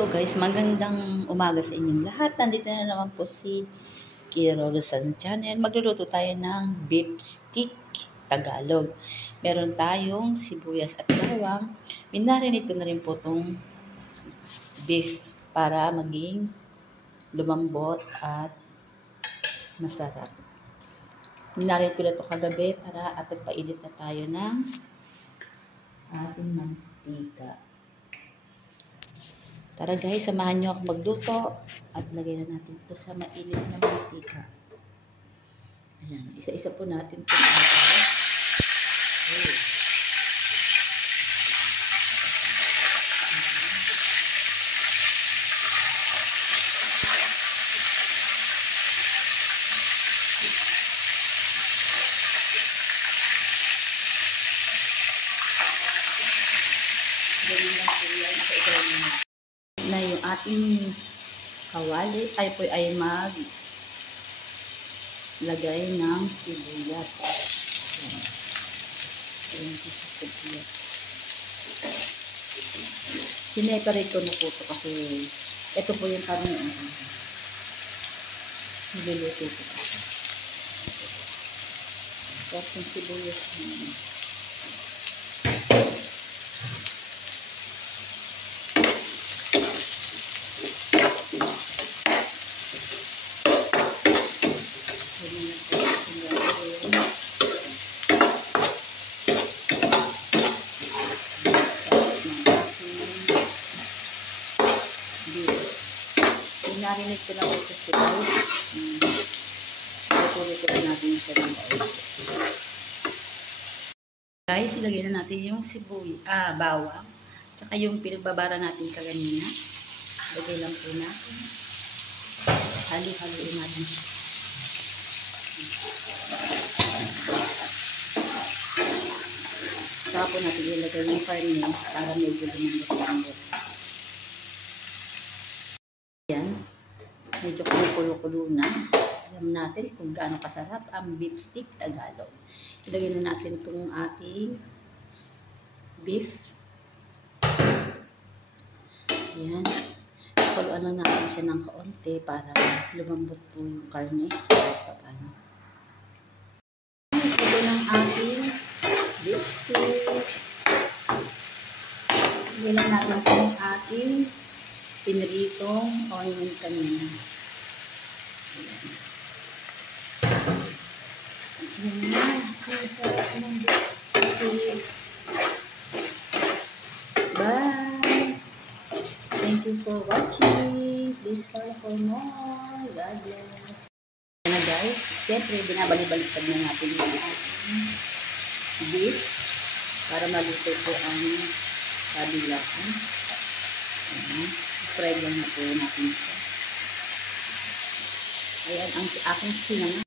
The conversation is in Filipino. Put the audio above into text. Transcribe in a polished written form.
So guys, magandang umaga sa inyong lahat. Nandito na naman po si Kiro Rosan Channel. Magluluto tayo ng beef stick Tagalog. Meron tayong sibuyas at bawang. Minarinate ko na rin po itong beef para maging lumambot at masarap. Minarinate ko na ito kagabi. Tara at nagpainit na tayo ng ating mantika. Tara guys, samahan nyo ako magluto at lagay na natin ito sa mainit na mantika. Ayan, isa-isa po natin ito. Okay. Ganyan lang po yan. Ito na yung ating kawali ay maglagay ng sibuyas. Ayan po sa sibuyas. Sineparate ko na po ito kasi ito po yung karne. Niluluto ko pa. Tapos yung sibuyas naman. Narinig ko lang ito sa guys. Tutuloy ko na natin siya ng guys, ilagay na natin yung bawang. Tsaka yung pinagbabara natin kaganina. Ilagay lang po natin. Halo-haloin natin. Tsaka po natin ilagay yung karne para medyo lumambot. Yan. Medyo kumukulo-kulo na. Alam natin kung gaano kasarap ang beef stick Tagalog. Ilagay na natin itong ating beef. Ayan. Kuluan lang natin siya ng kaunti para lumambot po yung karne. Ito ng ating beef stick. Ilagay lang natin itong ating piniritong onion kanina. Bye! Thank you for watching. Please follow for more. God bless. Ayan na guys. Siyempre, binabalik-baliktad na natin yung ating beef para maluto po ang kabilakan. Fry lang na po natin siya. Ayan ang aking sinama.